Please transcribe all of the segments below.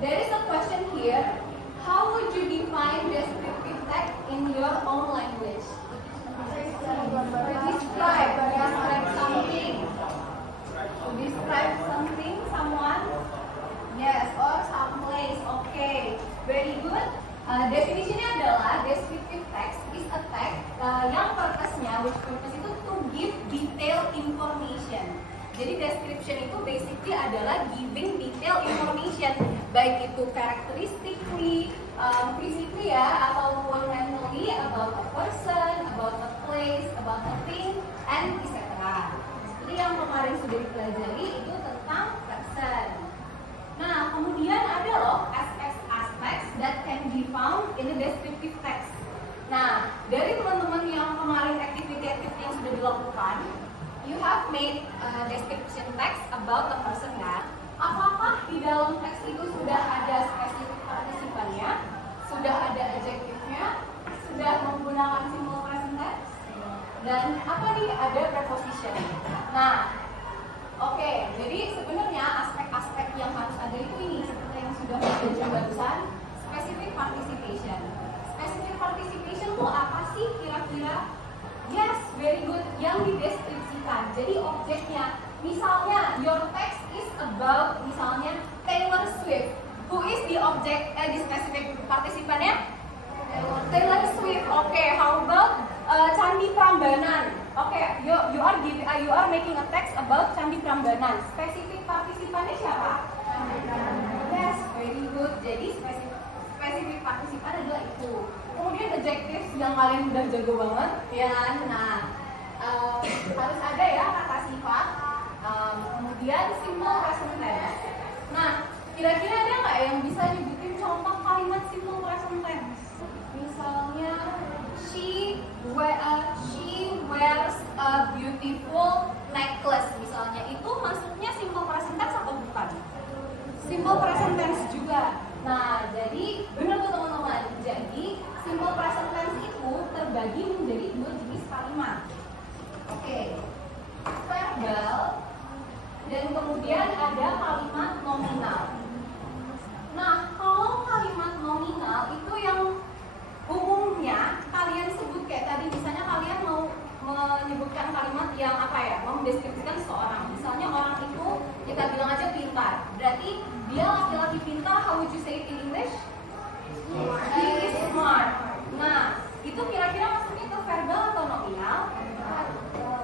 there is a question here. How would you define descriptive text in your own language? Describe something. Describe something, someone. Yes, or some place. Okay, very good. Definisinya adalah descriptive text is a text yang purpose-nya, which purpose itu to give detailed information. Jadi description itu basically adalah giving detailed information, baik itu characteristically, physically ya, ataupun mentally about a person, about a place, about a thing, and etc. Seperti yang kemarin sudah dipelajari itu tentang person. Nah, kemudian ada loh aspects that can be found in the descriptive text. Nah, dari teman-teman yang kemarin activity-activity yang sudah dilakukan, you have made description text about the person kan? Apakah di dalam teks itu sudah ada spesifik partisipannya, sudah ada adjektifnya, sudah menggunakan simple present tense, dan apa nih ada preposition. Nah, oke, jadi sebenarnya aspek-aspek yang harus ada itu ini seperti yang sudah kita barusan, specific participation. Specific participation itu apa sih kira-kira? Yes, very good. Yang dideskripsikan. Jadi objeknya, misalnya your text is about misalnya Taylor Swift. Who is the object? The specific partisipannya? Taylor Swift. Okay, how about Candi Prambanan? Okay, you are making a text about Candi Prambanan. Spesifik partisipannya siapa? Yes, very good. Jadi spesifik partisipan adalah itu. Kemudian adjectives yang kalian udah jago banget, ya kan? Nah, harus ada ya kata sifat. Kemudian simple present tense. Nah, kira-kira ada nggak yang bisa nyebutin contoh kalimat simple present tense? Misalnya, she wears a beautiful necklace. Misalnya, itu masuknya simple present tense atau bukan? Simple present tense juga. Nah, jadi benar tuh teman-teman. Jadi simple present tense itu terbagi menjadi dua jenis kalimat. Oke, verbal dan kemudian ada kalimat nominal. Nah, kalau kalimat nominal itu yang umumnya kalian sebut kayak tadi, misalnya kalian mau menyebutkan kalimat yang apa ya, mau mendeskripsikan seseorang. Misalnya orang itu kita bilang aja pintar, berarti dia laki-laki pintar. How would you say it in English? He is smart. Nah, itu kira-kira masuknya ke verbal atau nominal?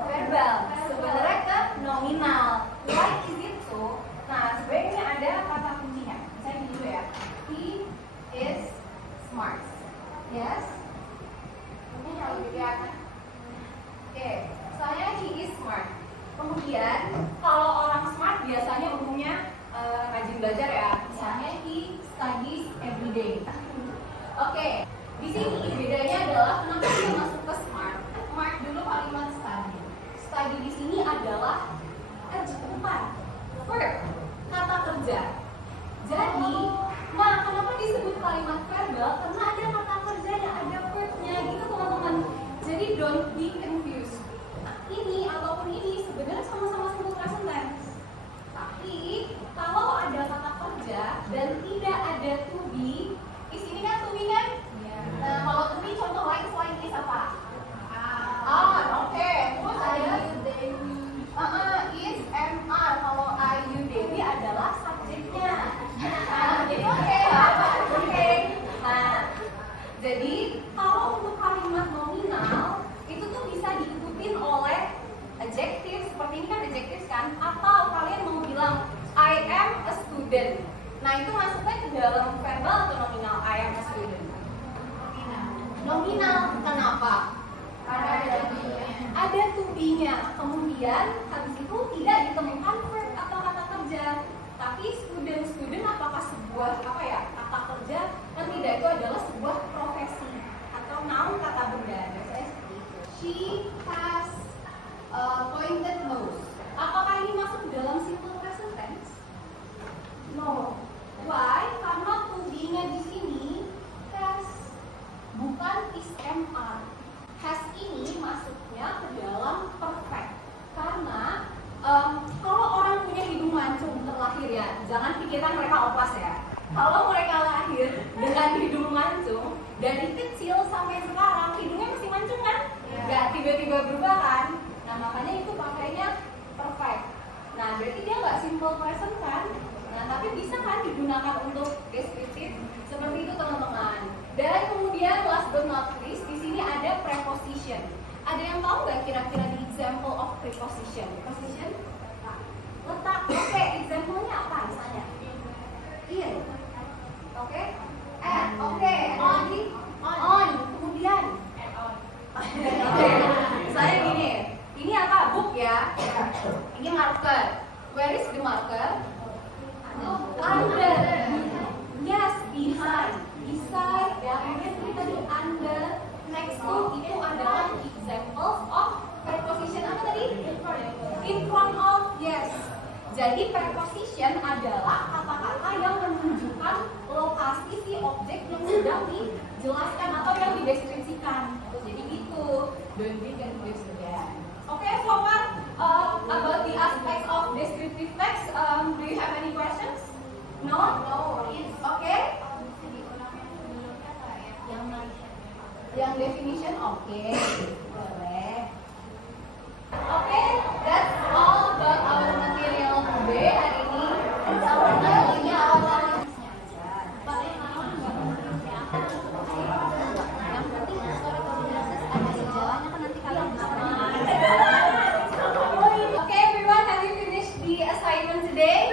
Verbal. Sebenarnya ke nominal. Why is it so? Nah, sebenarnya ada kata kuncinya. Saya dulu ya. He is smart. Yes. Ini kalau dilihat. Oke, saya he is smart. Kemudian kalau orang smart biasanya umumnya rajin belajar ya. Misalnya he studies every day. Oke, di sini bedanya adalah kenapa dia masuk ke smart. Smart dulu kalimat study. Study di sini adalah verb, kata kerja. Jadi, nah kenapa disebut kalimat verbal? Karena ada kata kerjanya, ada verbnya gitu teman-teman. Jadi don't be confused. Ini ataupun ini sebenarnya sama-sama simple present tense. Tapi kalau ada kata kerja dan tidak ada to be, di sini kan to be kan? Nah, kalau to be contoh lain selain is apa? Oke. Terus ada is, MR. Kalau I, you, they adalah subjeknya. Jadi oke. Nah, jadi kalau untuk kalimat nominal itu tuh bisa diikutin oleh adjective. Seperti ini kan adjective kan? Atau kalian mau bilang I am a student. Nah, itu masuknya ke dalam verbal atau nominal? I am a student. Nominal. Kenapa? Karena ada to be-nya. Kemudian habis itu tidak ditemukan verb atau kata kerja. Tapi student apakah sebuah kata kerja? Dan tidak, itu adalah sebuah profesi atau noun kata benda. Biasanya seperti itu. She has a pointed nose. Apakah ini masuk dalam simple present tense? No. Why? Karena to be-nya di sini has, bukan is, MR. Has ini masuknya ke dalam perfect. Karena kalau orang punya hidung mancung terlahir ya, jangan pikirkan mereka opas ya. Kalau mereka lahir dengan hidung mancung, dari kecil sampai sekarang hidungnya masih mancung kan? Nggak tiba-tiba berubah kan? Nah makanya itu pakainya perfect. Nah berarti dia nggak simple present kan? Nah tapi bisa kan digunakan untuk deskriptif seperti itu teman-teman. Dan kemudian last but not least di sini ada preposition. Ada yang tahu nggak kira-kira di example of preposition? Preposition? Letak. Oke, example-nya apa misalnya? Iya. Oke. Oke. On. Kemudian. Misalnya gini. Ini apa? Book ya. Ini marker. Where is the marker? Under. Yes, behind. Beside. Ya, kemudian tadi under. Next to itu adalah example of preposition apa tadi? In front of. Yes. Jadi preposition adalah kata-kata yang menunjukkan lokasi si objek yang sedang dijelaskan atau yang dideskripsikan. Jadi gitu. Don't be confused again. Okay, so far about the aspects of descriptive text. Do you have any questions? No? Yes. Okay. Yang definition okay. Boleh. Okay, that's all about our material today hari ini. Ini awal-awal. Yang penting sore koordinasi ada sejalannya kan nanti kalian aman. Okay, everyone, have you finished the assignment today?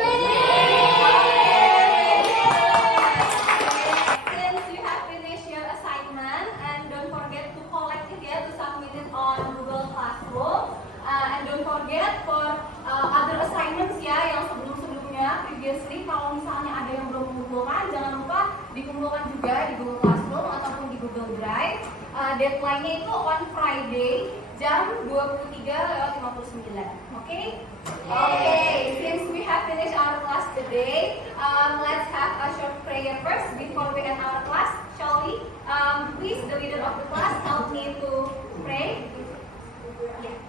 Since you have finished your assignment, and don't forget to collect it ya, to submit it on Google Classroom. And don't forget for other assignments ya yang sebelum-sebelumnya previously, kalau misalnya ada yang belum mengumpulkan, jangan lupa dikumpulkan juga di Google Classroom ataupun di Google Drive. Deadline-nya itu on Friday jam 23:59. Okay? Okay, since we have finished our class today, let's have a short prayer first before we end our class, shall we? Please, the leader of the class, help me to pray. Yeah.